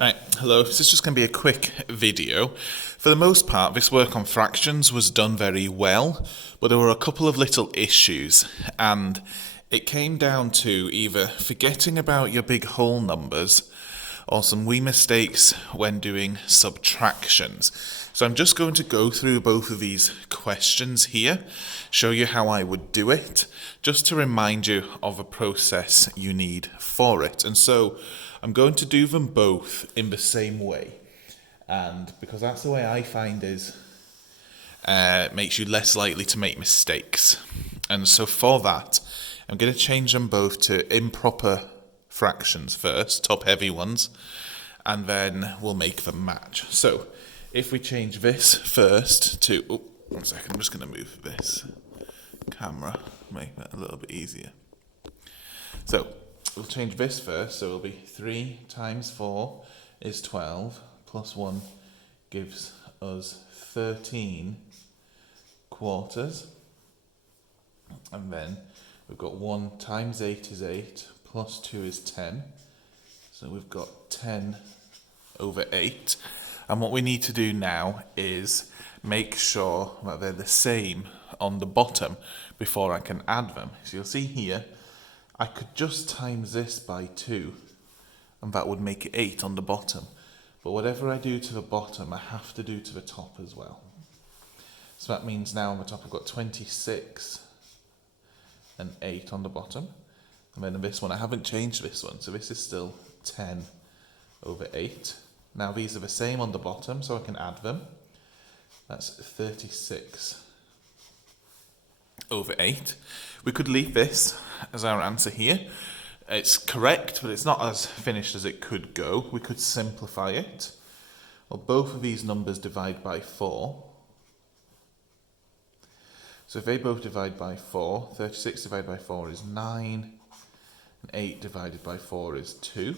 Right, hello, this is just going to be a quick video. For the most part, this work on fractions was done very well, but there were a couple of little issues, and it came down to either forgetting about your big whole numbers or some wee mistakes when doing subtractions. So I'm just going to go through both of these questions here, show you how I would do it, just to remind you of a process you need for it. And so I'm going to do them both in the same way, and because that's the way I find is makes you less likely to make mistakes. And so for that, I'm going to change them both to improper fractions first, top heavy ones, and then we'll make them match. So if we change this first to, oh, 1 second, I'm just going to move this camera, make that a little bit easier. So we'll change this first, so it'll be 3 times 4 is 12, plus 1 gives us 13 quarters. And then we've got 1 times 8 is 8, plus 2 is 10. So we've got 10 over 8. And what we need to do now is make sure that they're the same on the bottom before I can add them. So you'll see here, I could just times this by 2, and that would make it 8 on the bottom. But whatever I do to the bottom, I have to do to the top as well. So that means now on the top I've got 26 and 8 on the bottom. And then in this one, I haven't changed this one, so this is still 10 over 8. Now these are the same on the bottom, so I can add them. That's 36 over 8. We could leave this as our answer here. It's correct, but it's not as finished as it could go. We could simplify it. Well, both of these numbers divide by 4. So if they both divide by 4, 36 divided by 4 is 9, and 8 divided by 4 is 2.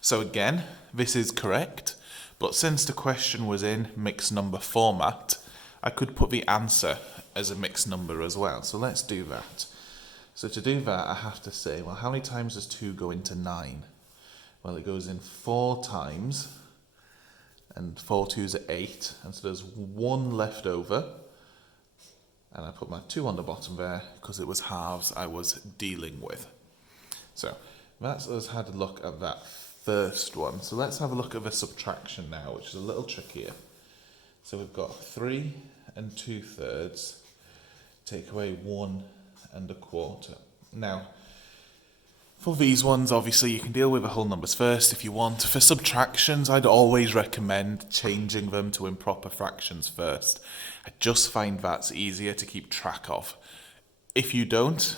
So again, this is correct, but since the question was in mixed number format, I could put the answer as a mixed number as well. So let's do that. So to do that, I have to say, well, how many times does 2 go into 9? Well, it goes in 4 times, and 4 2s are 8, and so there's 1 left over. And I put my 2 on the bottom there because it was halves I was dealing with. So that's us had a look at that first one. So let's have a look at the subtraction now, which is a little trickier. So we've got 3 and 2/3, take away 1 and a quarter. Now, for these ones, obviously, you can deal with the whole numbers first if you want. For subtractions, I'd always recommend changing them to improper fractions first. I just find that's easier to keep track of. If you don't,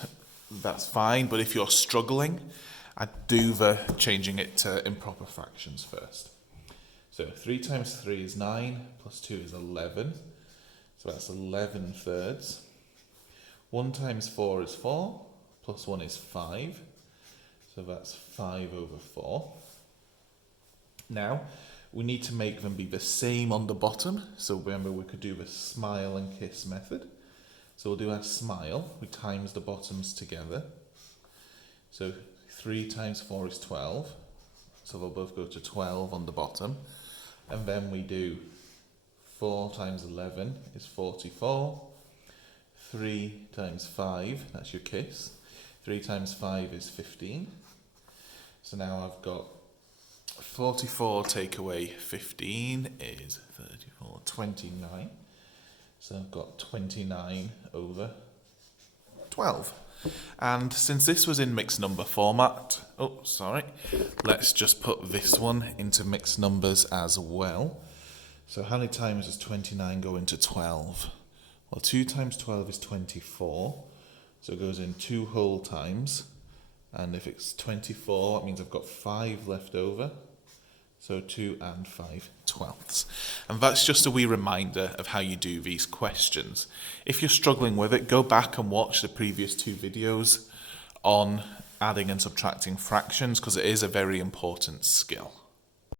that's fine, but if you're struggling, I'd do the changing it to improper fractions first. So 3 times 3 is 9, plus 2 is 11. So that's 11/3. 1 times 4 is 4, plus 1 is 5. So that's 5 over 4. Now, we need to make them be the same on the bottom. So remember, we could do the smile and kiss method. So we'll do our smile. We times the bottoms together. So 3 times 4 is 12. So they'll both go to 12 on the bottom. And then we do 4 times 11 is 44. 3 times 5, that's your kiss. 3 times 5 is 15. So now I've got 44 take away 15 is 34, 29. So I've got 29 over 12. And since this was in mixed number format, let's just put this one into mixed numbers as well. So how many times does 29 go into 12? Well, 2 times 12 is 24, so it goes in 2 whole times, and if it's 24, that means I've got 5 left over, so 2 and 5/12. And that's just a wee reminder of how you do these questions. If you're struggling with it, go back and watch the previous 2 videos on adding and subtracting fractions, because it is a very important skill.